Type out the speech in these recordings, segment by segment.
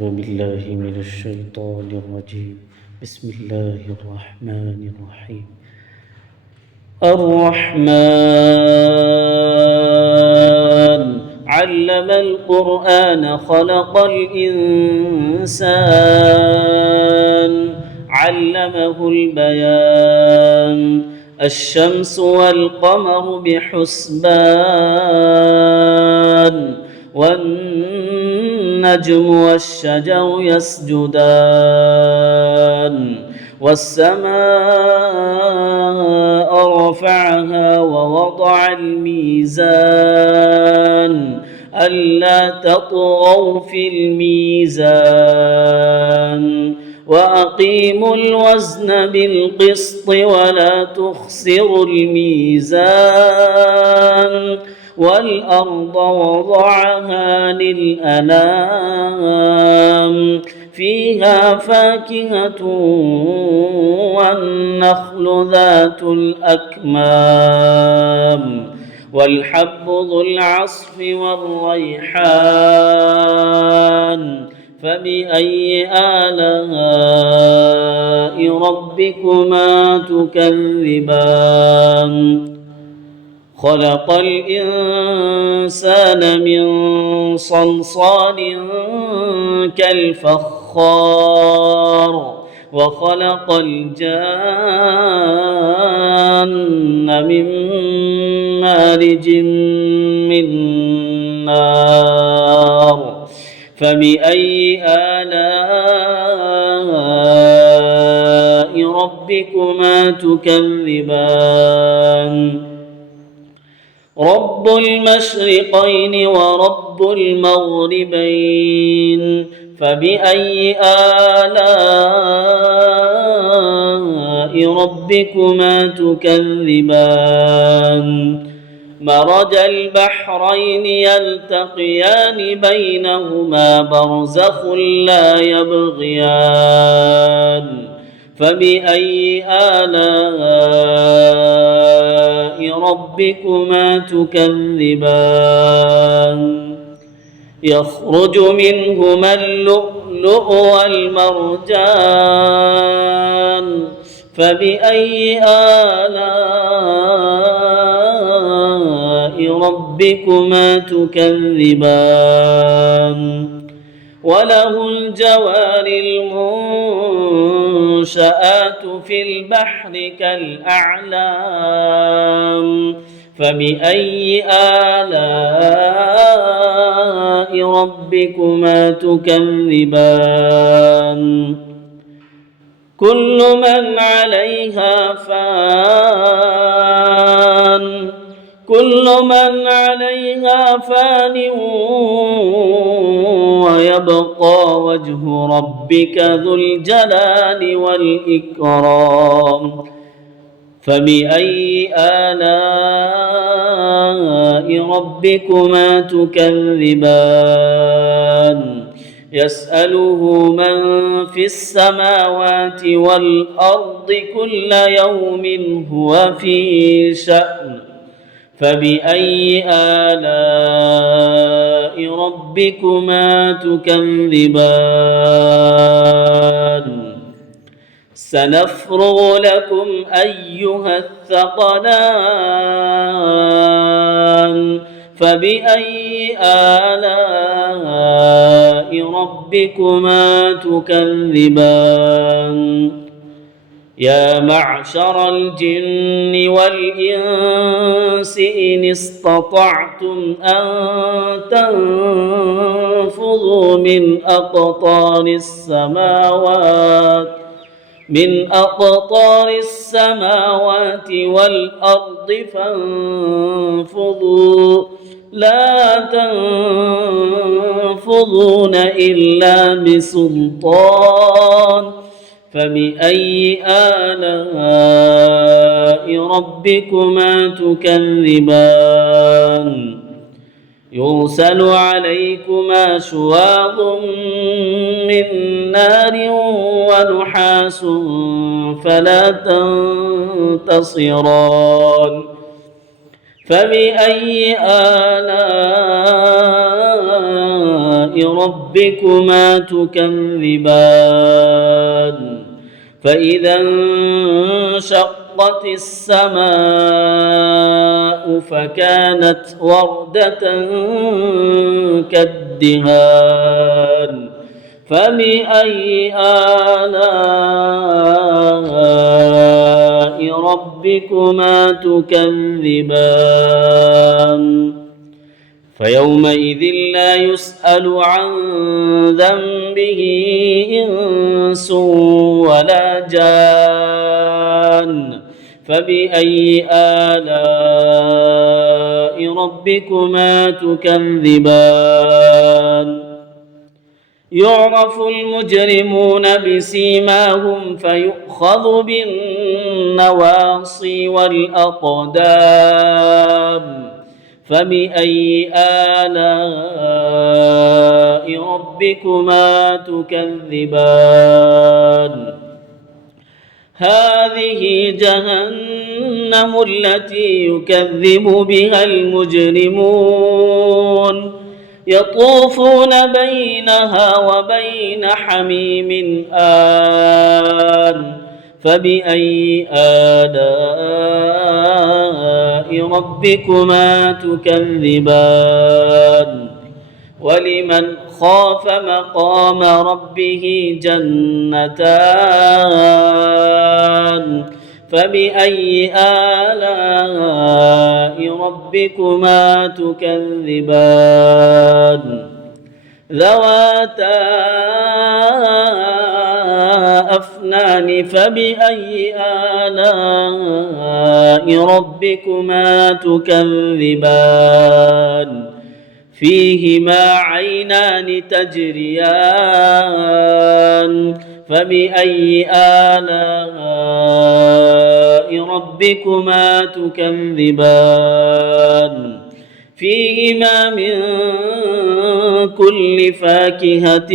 أعوذ بالله من الشيطان الرجيم. بسم الله الرحمن الرحيم. الرحمن علم القرآن خلق الإنسان علمه البيان الشمس والقمر بحسبان والنجم والشجر يسجدان والسماء رفعها ووضع الميزان ألا تطغوا في الميزان وأقيموا الوزن بالقسط ولا تخسروا الميزان والأرض وضعها للأنام فيها فاكهة والنخل ذات الأكمام والحب ذو العصف والريحان فبأي آلاء ربكما تكذبان خلق الإنسان من صلصال كالفخار وخلق الجان من مارج من نار فبأي آلاء ربكما تكذبان رب المشرقين ورب المغربين فبأي آلاء ربكما تكذبان مرج البحرين يلتقيان بينهما برزخ لا يبغيان فبأي آلاء ربكما تكذبان يخرج منهما اللؤلؤ والمرجان فبأي آلاء ربكما تكذبان وله الجوار المنشآت في البحر كالأعلام فبأي آلاء ربكما تكذبان كل من عليها فان ويبقى وجه ربك ذو الجلال والإكرام فبأي آلاء ربكما تكذبان يسأله من في السماوات والأرض كل يوم هو في شأن فبأي آلاء ربكما تكذبان سنفرغ لكم أيها الثقلان فبأي آلاء ربكما تكذبان يا معشر الجن والإنس إن استطعتم أن تنفذوا من أقطار السماوات والأرض فانفذوا لا تنفذون إلا بسلطان فبأي آلاء ربكما تكذبان يرسل عليكما شواظ من نار ونحاس فلا تنتصران فبأي آلاء ربكما تكذبان فإذا انشقت السماء فكانت وردة كالدهان فبأي آلاء ربكما تكذبان فيومئذ لا يسأل عن ذنبه إنس ولا جان فبأي آلاء ربكما تكذبان يعرف المجرمون بسيماهم فيؤخذ بالنواصي والأقدام فبأي آلاء ربكما تكذبان هذه جهنم التي يكذب بها المجرمون يطوفون بينها وبين حميم آن فبأي آلاء ربكما تكذبان ولمن خاف مقام ربه جنتان فبأي آلاء ربكما تكذبان ذواتا أفنان فبأي آلاء ربكما تكذبان فيهما عينان تجريان فبأي آلاء ربكما تكذبان فيهما من كل فاكهة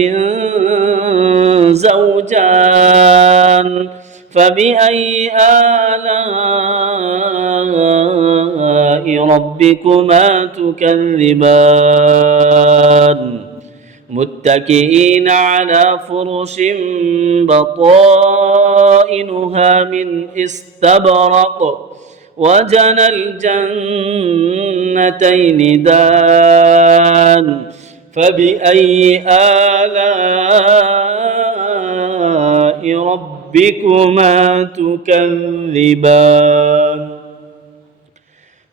زوجان فبأي آلاء ربكما تكذبان متكئين على فرش بطائنها من استبرق وجنى الجنتين دان فبأي آلاء ربكما تكذبان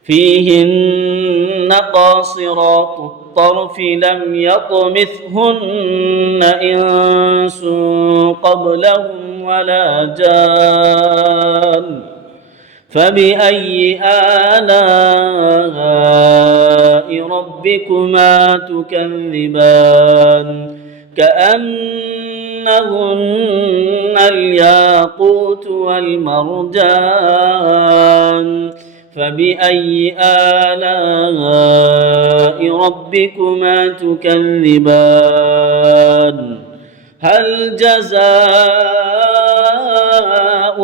فيهن قاصرات الطرف لم يطمثهن إنس قبلهم ولا جان فبأي آلاء ربكما تكذبان كأنهن الياقوت والمرجان فبأي آلاء ربكما تكذبان هل جزاء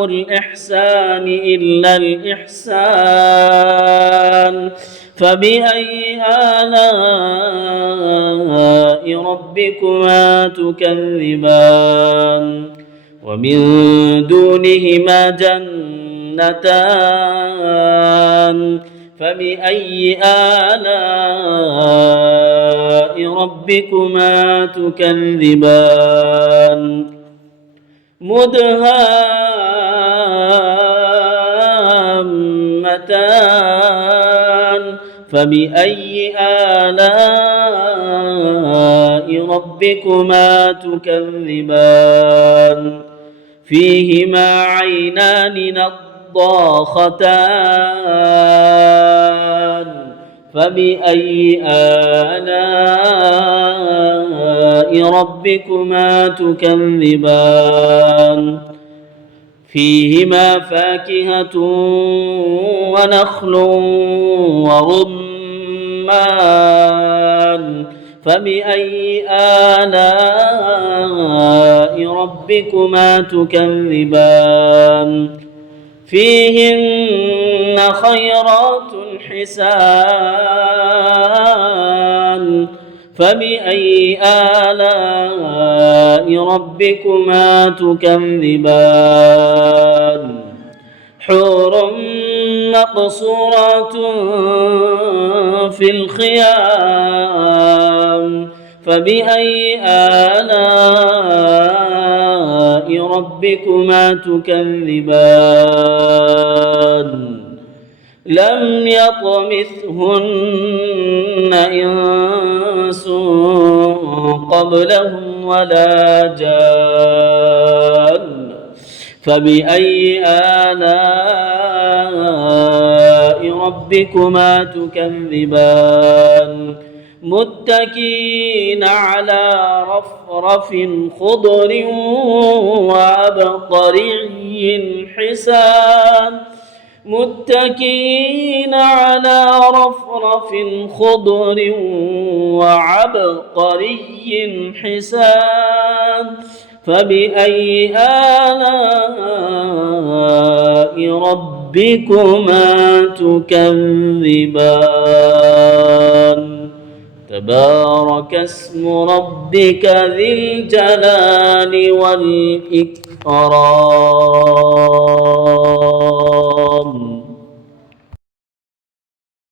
الإحسان إلا الإحسان فبأي آلاء ربكما تكذبان ومن دونهما جنتان فبأي آلاء ربكما تكذبان مدهامتان فبأي آلاء ربكما تكذبان فيهما عينان نضاختان فبأي آلاء ربكما تكذبان فيهما فاكهة ونخل ورمان فبأي آلاء ربكما تكذبان فيهن خيرات حسان فبأي آلاء ربكما تكذبان حور مقصورات في الخيام فبأي آلاء ربكما تكذبان لم يطمثهن إنس قبلهم ولا جان فبأي آلاء ربكما تكذبان متكئين على رفرف خضر وعبقري حسان متكئين على رفرف خضر وعبقري حسان فبأي آلاء ربكما تكذبان تبارك اسم ربك ذي الجلال والإكرام.